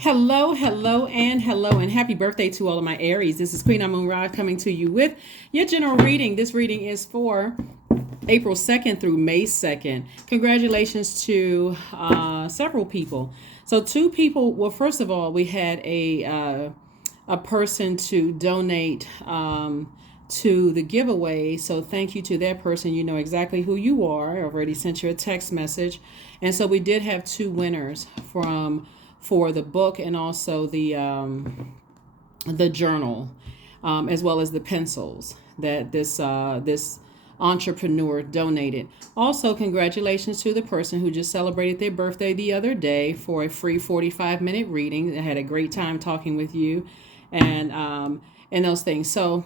Hello, hello, and happy birthday to all of my Aries. This is Queen Amun Ra coming to you with your general reading. This reading is for April 2nd through May 2nd. Congratulations to several people. So, two people. Well, first of all, we had a person to donate to the giveaway. So, thank you to that person. You know exactly who you are. I already sent you a text message, and so we did have two winners for the book and also the journal, as well as the pencils that this entrepreneur donated. Also, congratulations to the person who just celebrated their birthday the other day for a free 45-minute reading. I had a great time talking with you and those things. So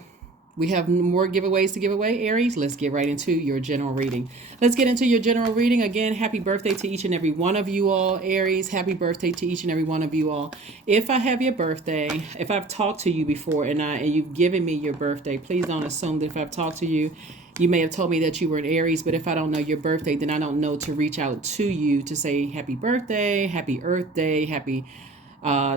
we have more giveaways to give away, Aries. Let's get right into your general reading. Let's get into your general reading. Again, happy birthday to each and every one of you all, Aries. Happy birthday to each and every one of you all. If I have your birthday, if I've talked to you before and you've given me your birthday, please don't assume that if I've talked to you, you may have told me that you were an Aries, but if I don't know your birthday, then I don't know to reach out to you to say happy birthday, happy Earth Day, happy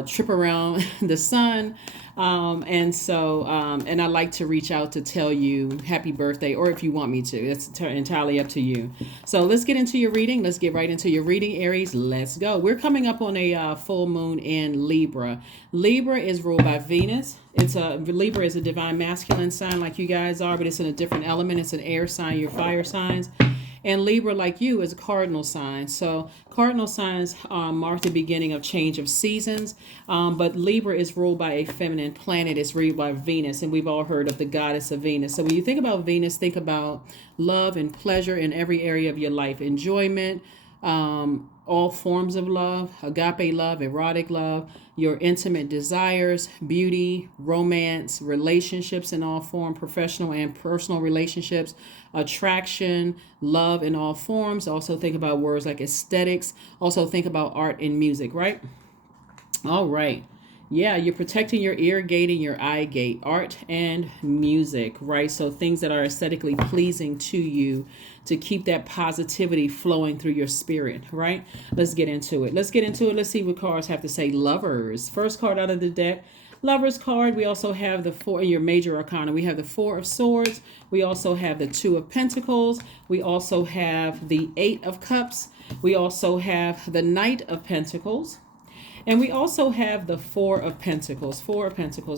trip around the sun. And I like to reach out to tell you happy birthday, or if you want me to, that's entirely up to you. So let's get into your reading. Let's get right into your reading, Aries. Let's go. We're coming up on a full moon in Libra. Libra is ruled by Venus. Libra is a divine masculine sign like you guys are, but it's in a different element. It's an air sign, your fire signs. And Libra, like you, is a cardinal sign. So cardinal signs mark the beginning of change of seasons. But Libra is ruled by a feminine planet. It's ruled by Venus. And we've all heard of the goddess of Venus. So when you think about Venus, think about love and pleasure in every area of your life. Enjoyment, all forms of love, agape love, erotic love, your intimate desires, beauty, romance, relationships in all forms, professional and personal relationships, attraction, love in all forms. Also think about words like aesthetics. Also think about art and music, right? All right. Yeah, you're protecting your ear gate and your eye gate, art and music, right? So things that are aesthetically pleasing to you to keep that positivity flowing through your spirit, right? Let's get into it. Let's see what cards have to say. Lovers. First card out of the deck. Lovers card. We also have the four in your major arcana. We have the Four of Swords. We also have the Two of Pentacles. We also have the Eight of Cups. We also have the Knight of Pentacles. And we also have the Four of Pentacles,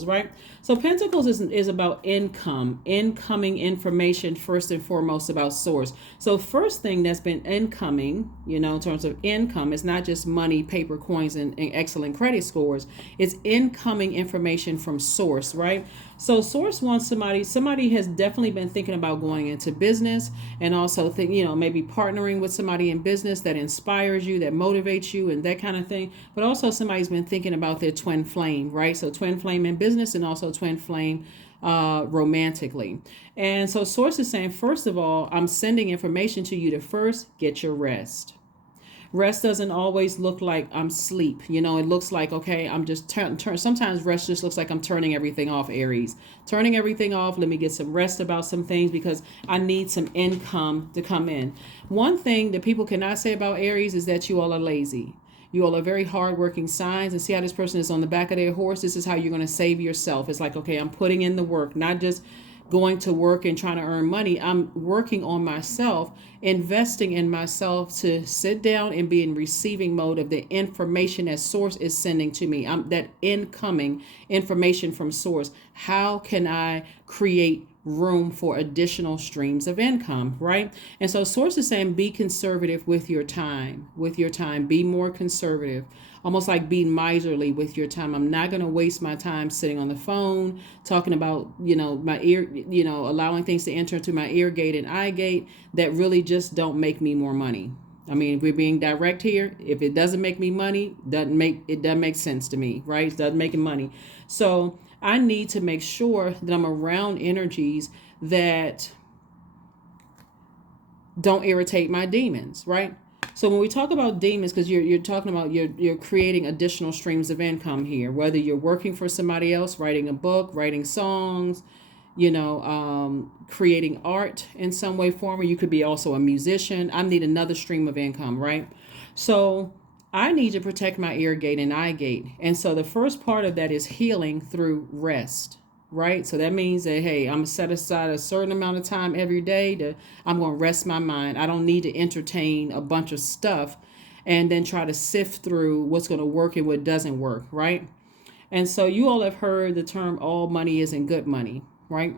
right? So Pentacles is about incoming information, first and foremost about source. So first thing that's been incoming, in terms of income, is not just money, paper, coins, and excellent credit scores. It's incoming information from source, right? So source wants somebody has definitely been thinking about going into business, and also maybe partnering with somebody in business that inspires you, that motivates you, and that kind of thing. But also somebody's been thinking about their twin flame, right? So twin flame in business and also twin flame romantically. And so source is saying, first of all, I'm sending information to you to first get your rest. Rest doesn't always look like I'm sleep. It looks like, okay, I'm just sometimes rest just looks like I'm turning everything off, Aries. Turning everything off. Let me get some rest about some things because I need some income to come in. One thing that people cannot say about Aries is that you all are lazy. You all are very hardworking signs, and see how this person is on the back of their horse. This is how you're going to save yourself. It's like, okay, I'm putting in the work, not just going to work and trying to earn money. I'm working on myself, investing in myself to sit down and be in receiving mode of the information that source is sending to me. That incoming information from source. How can I create room for additional streams of income, right? And so source is saying be conservative with your time, be more conservative, almost like being miserly with your time. I'm not going to waste my time sitting on the phone talking about, my ear, allowing things to enter into my ear gate and eye gate that really just don't make me more money. I mean, if we're being direct here, if it doesn't make me money, it doesn't make sense to me, right? It doesn't make it money. So I need to make sure that I'm around energies that don't irritate my demons, right? So when we talk about demons, because you're talking about you're creating additional streams of income here, whether you're working for somebody else, writing a book, writing songs, creating art in some way, form, or you could be also a musician. I need another stream of income, right? So I need to protect my ear gate and eye gate. And so the first part of that is healing through rest, right? So that means that, hey, I'm going to set aside a certain amount of time every day to, I'm going to rest my mind. I don't need to entertain a bunch of stuff and then try to sift through what's going to work and what doesn't work, right? And so you all have heard the term all money isn't good money, right?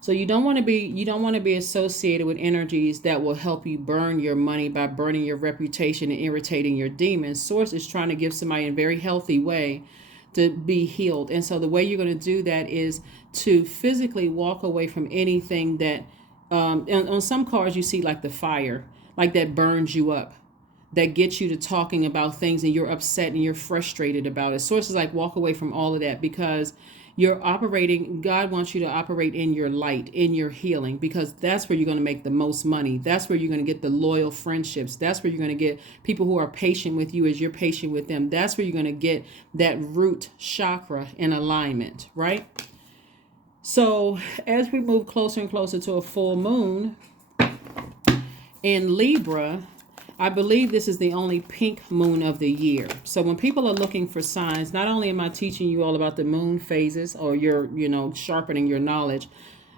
So you don't want to be associated with energies that will help you burn your money by burning your reputation and irritating your demons. Source is trying to give somebody in a very healthy way to be healed. And so the way you're going to do that is to physically walk away from anything that on some cards you see like the fire, like that burns you up, that gets you to talking about things and you're upset and you're frustrated about it. Sources like walk away from all of that because you're operating, God wants you to operate in your light, in your healing, because that's where you're going to make the most money. That's where you're going to get the loyal friendships. That's where you're going to get people who are patient with you as you're patient with them. That's where you're going to get that root chakra in alignment, right? So as we move closer and closer to a full moon in Libra, I believe this is the only pink moon of the year. So when people are looking for signs, not only am I teaching you all about the moon phases, or you're, sharpening your knowledge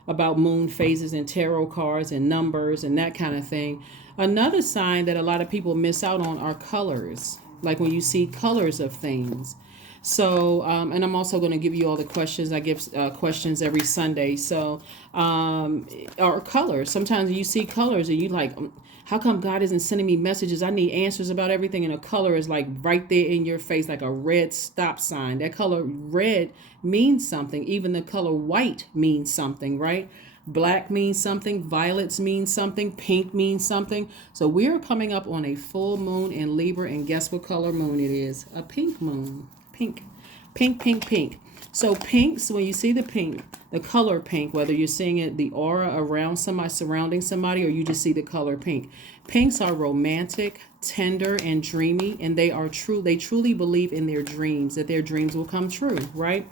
about moon phases and tarot cards and numbers and that kind of thing. Another sign that a lot of people miss out on are colors, like when you see colors of things. So, and I'm also going to give you all the questions. I give questions every Sunday. So, or colors. Sometimes you see colors and you like, how come God isn't sending me messages? I need answers about everything. And a color is like right there in your face, like a red stop sign. That color red means something. Even the color white means something, right? Black means something. Violets mean something. Pink means something. So we're coming up on a full moon in Libra. And guess what color moon it is? A pink moon. Pink, pink, pink, pink. So pinks, when you see the pink, the color pink, whether you're seeing it, the aura around somebody, surrounding somebody, or you just see the color pink. Pinks are romantic, tender, and dreamy, and they truly believe in their dreams, that their dreams will come true, right?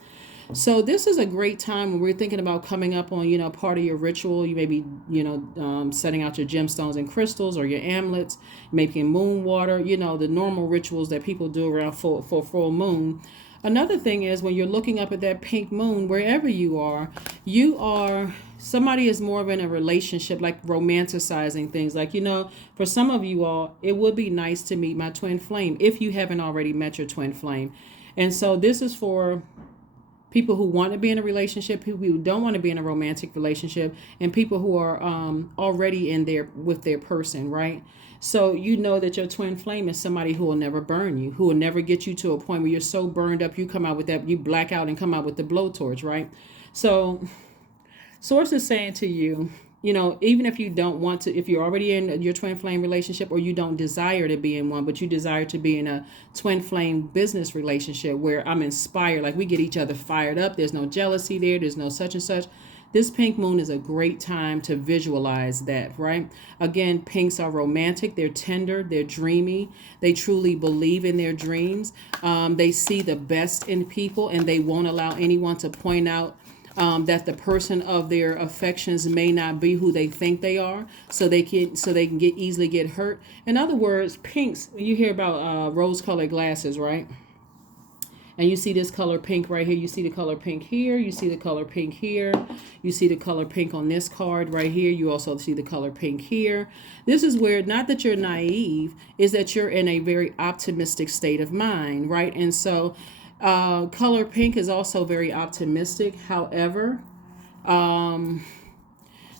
So this is a great time when we're thinking about coming up on, part of your ritual. You may be, setting out your gemstones and crystals or your amulets, making moon water, the normal rituals that people do around for full moon. Another thing is when you're looking up at that pink moon, wherever you are, somebody is more of in a relationship, like romanticizing things. Like, for some of you all, it would be nice to meet my twin flame if you haven't already met your twin flame. And so this is for people who want to be in a relationship, people who don't want to be in a romantic relationship, and people who are already in there with their person, right? So you know that your twin flame is somebody who will never burn you, who will never get you to a point where you're so burned up, you come out with that, you black out and come out with the blowtorch, right? So Source is saying to you, even if you don't want to, if you're already in your twin flame relationship, or you don't desire to be in one, but you desire to be in a twin flame business relationship where I'm inspired, like we get each other fired up, there's no jealousy there's no such and such. This pink moon is a great time to visualize that, right? Again, pinks are romantic, they're tender, they're dreamy, they truly believe in their dreams. They see the best in people, and they won't allow anyone to point out that the person of their affections may not be who they think they are, so they can easily get hurt. In other words, pinks, you hear about rose-colored glasses, right? And you see this color pink right here. You see the color pink here. You see the color pink here. You see the color pink on this card right here. You also see the color pink here. This is where, not that you're naive, is that you're in a very optimistic state of mind, right? And so color pink is also very optimistic. However,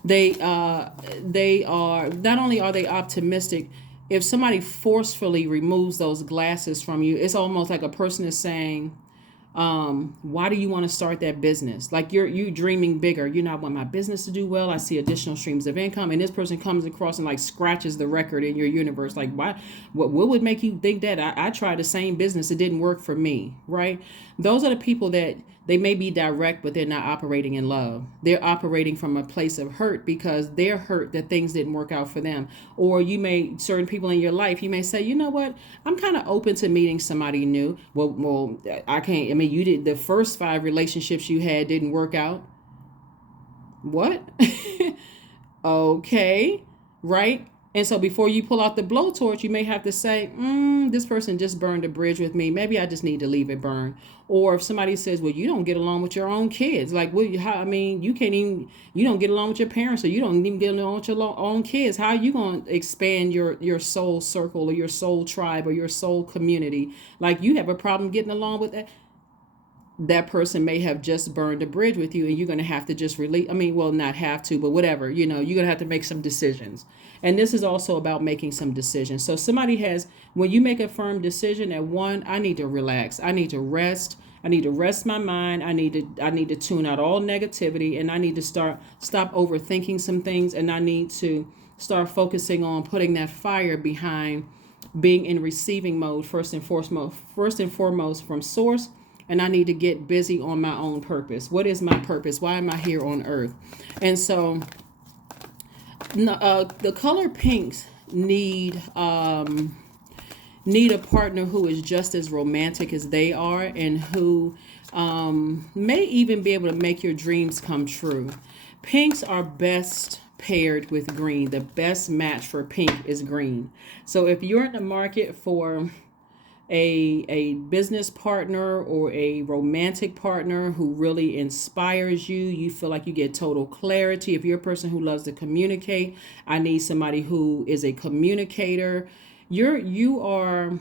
they are, not only are they optimistic, if somebody forcefully removes those glasses from you, it's almost like a person is saying, why do you want to start that business? Like you dreaming bigger. I want my business to do well. I see additional streams of income. And this person comes across and like scratches the record in your universe. Like, why? What would make you think that? I tried the same business. It didn't work for me, right? Those are the people that they may be direct, but they're not operating in love. They're operating from a place of hurt because they're hurt that things didn't work out for them. Or certain people in your life, you may say, you know what? I'm kind of open to meeting somebody new. Well, I can't. I mean, you did, the first 5 relationships you had didn't work out. What? Okay. Right. And so before you pull out the blowtorch, you may have to say, this person just burned a bridge with me. Maybe I just need to leave it burn. Or if somebody says, well, you don't get along with your own kids. Like, you can't even, you don't get along with your parents, or you don't even get along with your own kids. How are you going to expand your soul circle or your soul tribe or your soul community? Like, you have a problem getting along with that person may have just burned a bridge with you, and you're going to have to just release. Not have to, but whatever, you're going to have to make some decisions. And this is also about making some decisions. So when you make a firm decision at one, I need to relax. I need to rest. I need to rest my mind. I need to tune out all negativity, and I need to stop overthinking some things. And I need to start focusing on putting that fire behind being in receiving mode first and foremost from source. And I need to get busy on my own purpose. What is my purpose? Why am I here on earth? And so the color pinks need a partner who is just as romantic as they are, and who may even be able to make your dreams come true. Pinks are best paired with green. The best match for pink is green. So if you're in the market for a business partner or a romantic partner who really inspires you, you feel like you get total clarity. If you're a person who loves to communicate, I need somebody who is a communicator. You are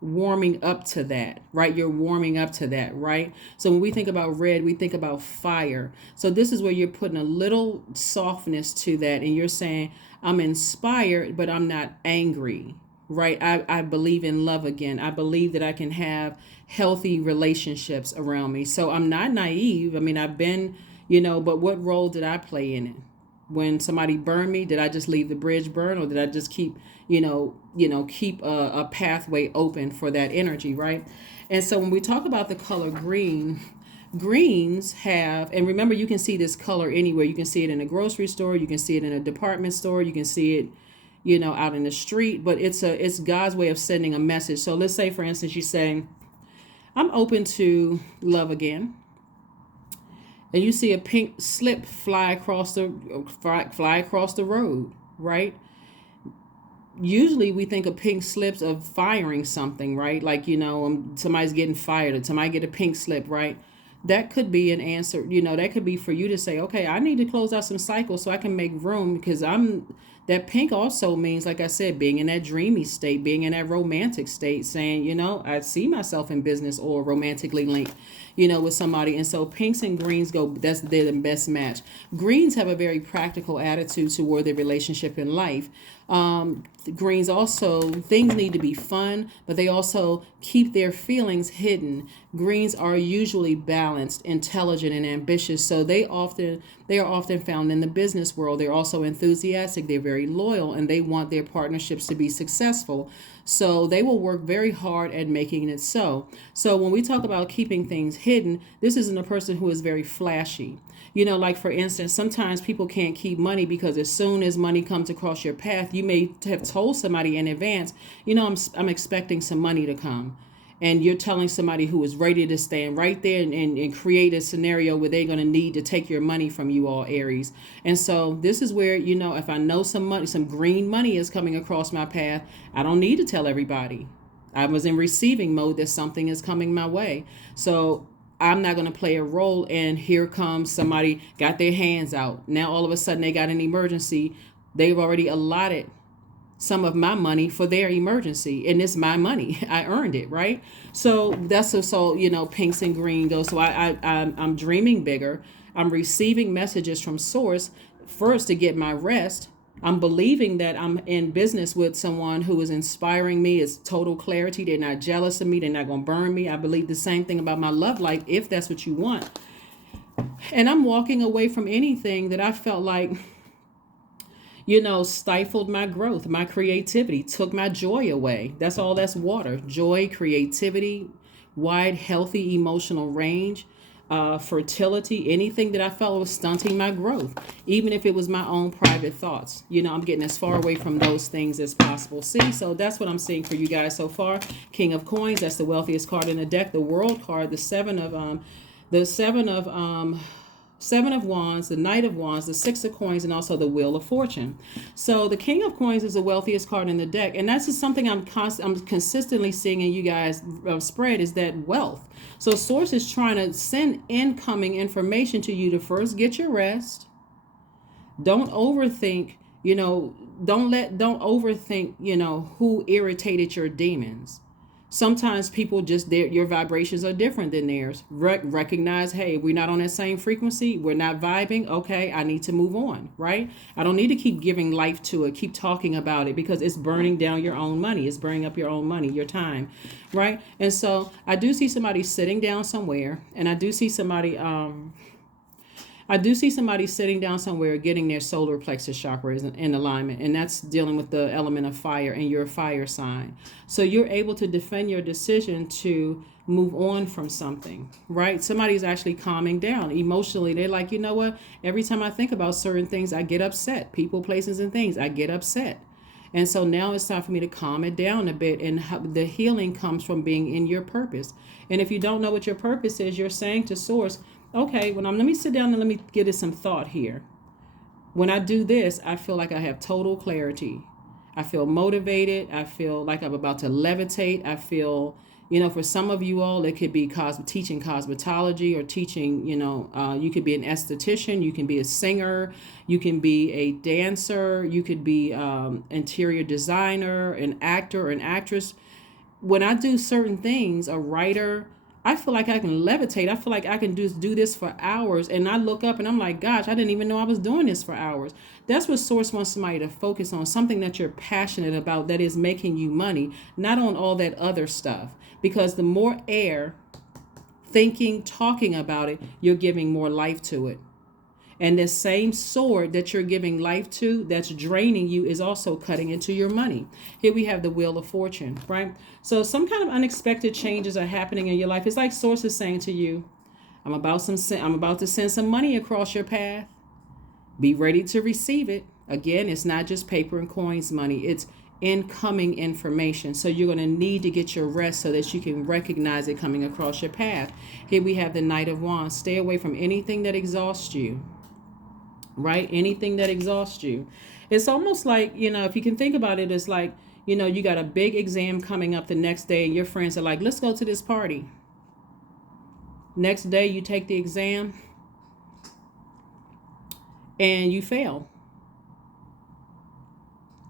warming up to that, right? You're warming up to that, right? So when we think about red, we think about fire. So this is where you're putting a little softness to that, and you're saying, I'm inspired, but I'm not angry. Right. I believe in love again. I believe that I can have healthy relationships around me. So I'm not naive. I've been, but what role did I play in it? When somebody burned me, did I just leave the bridge burn, or did I just keep a pathway open for that energy? Right. And so when we talk about the color green, greens have, and remember, you can see this color anywhere. You can see it in a grocery store. You can see it in a department store. You can see it out in the street, but it's God's way of sending a message. So let's say, for instance, you say, I'm open to love again. And you see a pink slip fly across the road, right? Usually we think of pink slips of firing something, right? Like, somebody's getting fired, or somebody get a pink slip, right? That could be an answer. That could be for you to say, okay, I need to close out some cycles so I can make room, because that pink also means, like I said, being in that dreamy state, being in that romantic state, saying, I see myself in business or romantically linked, with somebody. And so pinks and greens they're the best match. Greens have a very practical attitude toward their relationship in life. Greens also, things need to be fun, but they also keep their feelings hidden. Greens are usually balanced, intelligent, and ambitious. So they are often found in the business world. They're also enthusiastic. They're very loyal, and they want their partnerships to be successful. So they will work very hard at making it so. So when we talk about keeping things hidden, this isn't a person who is very flashy. Like, for instance, sometimes people can't keep money because as soon as money comes across your path, you may have told somebody in advance, I'm expecting some money to come. And you're telling somebody who is ready to stand right there and create a scenario where they're going to need to take your money from you, all Aries. And so this is where, if I know some green money is coming across my path, I don't need to tell everybody. I was in receiving mode that something is coming my way. So I'm not going to play a role, and here comes somebody got their hands out. Now all of a sudden they got an emergency. They've already allotted some of my money for their emergency, and it's my money. I earned it, right? So that's pinks and green go. So I'm dreaming bigger. I'm receiving messages from source first to get my rest. I'm believing that I'm in business with someone who is inspiring me. It's total clarity. They're not jealous of me. They're not going to burn me. I believe the same thing about my love life, if that's what you want. And I'm walking away from anything that I felt like, stifled my growth, my creativity, took my joy away. That's all that's water. Joy, creativity, wide, healthy emotional range. Fertility, anything that I felt was stunting my growth, even if it was my own private thoughts. I'm getting as far away from those things as possible. See, so that's what I'm seeing for you guys so far. King of Coins, that's the wealthiest card in the deck. The World card, the seven of Seven of Wands, the Knight of Wands, the Six of Coins, and also the Wheel of Fortune. So the King of Coins is the wealthiest card in the deck, and that's just something I'm consistently seeing in you guys' spread is that wealth. So Source is trying to send incoming information to you to first get your rest. Don't overthink. Don't overthink. Who irritated your demons. Sometimes people just your vibrations are different than theirs. Recognize, hey, we're not on that same frequency. We're not vibing. Okay, I need to move on, right? I don't need to keep giving life to it, keep talking about it, because it's burning down your own money. It's burning up your own money, your time, right? And so I do see somebody sitting down somewhere, and I do see somebody sitting down somewhere getting their solar plexus chakra in alignment, and that's dealing with the element of fire, and you're a fire sign. So you're able to defend your decision to move on from something, right? Somebody's actually calming down emotionally. They're like, you know what? Every time I think about certain things, I get upset. People, places, and things, I get upset. And so now it's time for me to calm it down a bit. And the healing comes from being in your purpose. And if you don't know what your purpose is, you're saying to Source, okay, let me sit down and let me give it some thought here. When I do this, I feel like I have total clarity. I feel motivated. I feel like I'm about to levitate. I feel, for some of you all, it could be teaching cosmetology or teaching, you could be an esthetician. You can be a singer. You can be a dancer. You could be interior designer, an actor or an actress. When I do certain things, a writer, I feel like I can levitate. I feel like I can do this for hours. And I look up and I'm like, gosh, I didn't even know I was doing this for hours. That's what Source wants somebody to focus on, something that you're passionate about that is making you money, not on all that other stuff. Because the more air, thinking, talking about it, you're giving more life to it. And this same sword that you're giving life to, that's draining you, is also cutting into your money. Here we have the Wheel of Fortune, right? So some kind of unexpected changes are happening in your life. It's like Source is saying to you, I'm about to send some money across your path. Be ready to receive it. Again, it's not just paper and coins money. It's incoming information. So you're going to need to get your rest so that you can recognize it coming across your path. Here we have the Knight of Wands. Stay away from anything that exhausts you. Right? Anything that exhausts you. It's almost like, if you can think about it, it's like, you got a big exam coming up the next day and your friends are like, let's go to this party. Next day you take the exam and you fail.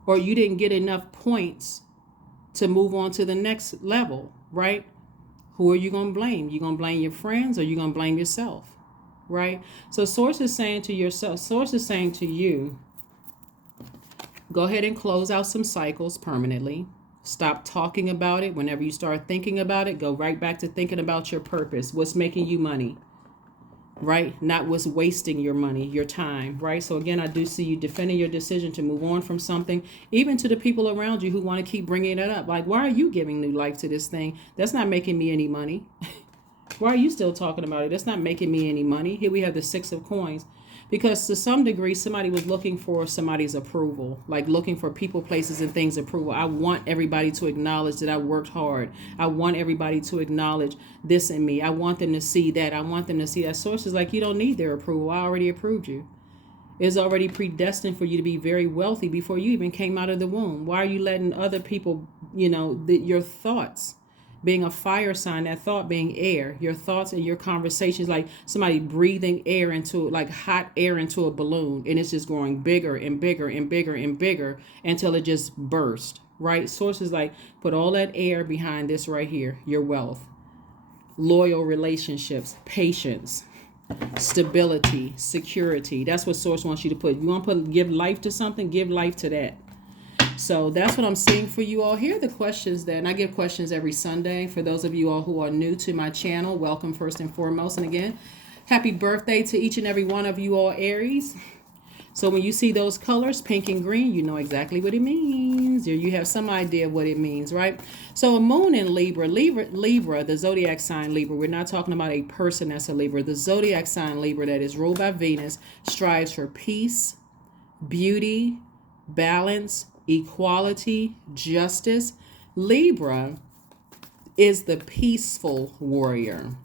Or you didn't get enough points to move on to the next level, right? Who are you going to blame? You going to blame your friends or you going to blame yourself? Right? So Source is saying to yourself, Source is saying to you, go ahead and close out some cycles permanently. Stop talking about it. Whenever you start thinking about it, go right back to thinking about your purpose. What's making you money, right? Not what's wasting your money, your time, right? So again, I do see you defending your decision to move on from something, even to the people around you who want to keep bringing it up. Like, why are you giving new life to this thing? That's not making me any money. Why are you still talking about it? That's not making me any money. Here we have the Six of Coins. Because to some degree, somebody was looking for somebody's approval, like looking for people, places, and things approval. I want everybody to acknowledge that I worked hard. I want everybody to acknowledge this in me. I want them to see that. I want them to see that. Source is like, you don't need their approval. I already approved you. It's already predestined for you to be very wealthy before you even came out of the womb. Why are you letting other people, your thoughts, being a fire sign, that thought being air, your thoughts and your conversations, like somebody breathing air into, like hot air into a balloon, and it's just growing bigger and bigger and bigger and bigger until it just burst, right? Source is like, put all that air behind this right here, your wealth, loyal relationships, patience, stability, security. That's what Source wants you to put. You want to give life to something, give life to that. So that's what I'm seeing for you all. Here are the questions and I give questions every Sunday. For those of you all who are new to my channel, welcome first and foremost. And again, happy birthday to each and every one of you all, Aries. So when you see those colors, pink and green, you know exactly what it means. Or you have some idea of what it means, right? So a moon in Libra, the zodiac sign Libra. We're not talking about a person that's a Libra. The zodiac sign Libra that is ruled by Venus strives for peace, beauty, balance, equality, justice. Libra is the peaceful warrior.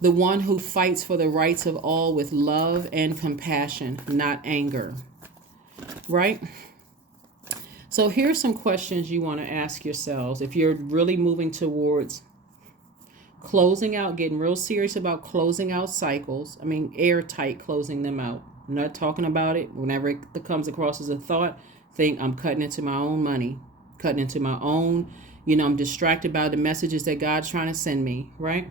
The one who fights for the rights of all with love and compassion, not anger. Right? So here's some questions you want to ask yourselves if you're really moving towards closing out, getting real serious about closing out cycles. I mean, airtight closing them out. I'm not talking about it. Whenever it comes across as a thought, think I'm cutting into my own money, cutting into my own, I'm distracted by the messages that God's trying to send me, right?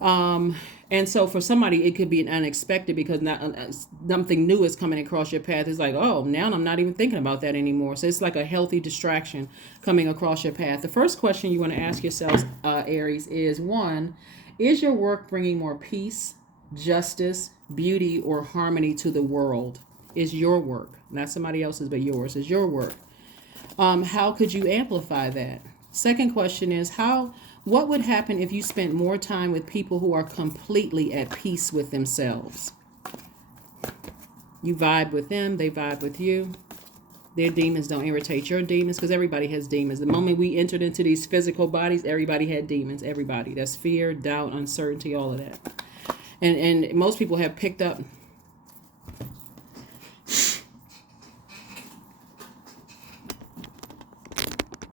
And so for somebody, it could be an unexpected because something new is coming across your path. It's like, oh, now I'm not even thinking about that anymore. So it's like a healthy distraction coming across your path. The first question you want to ask yourself, Aries, is one, is your work bringing more peace, justice, beauty, or harmony to the world? Is your work, not somebody else's, but yours, is your work. How could you amplify that? Second question is, what would happen if you spent more time with people who are completely at peace with themselves? You vibe with them, they vibe with you. Their demons don't irritate your demons, because everybody has demons. The moment we entered into these physical bodies, everybody had demons. Everybody. That's fear, doubt, uncertainty, all of that. And most people have picked up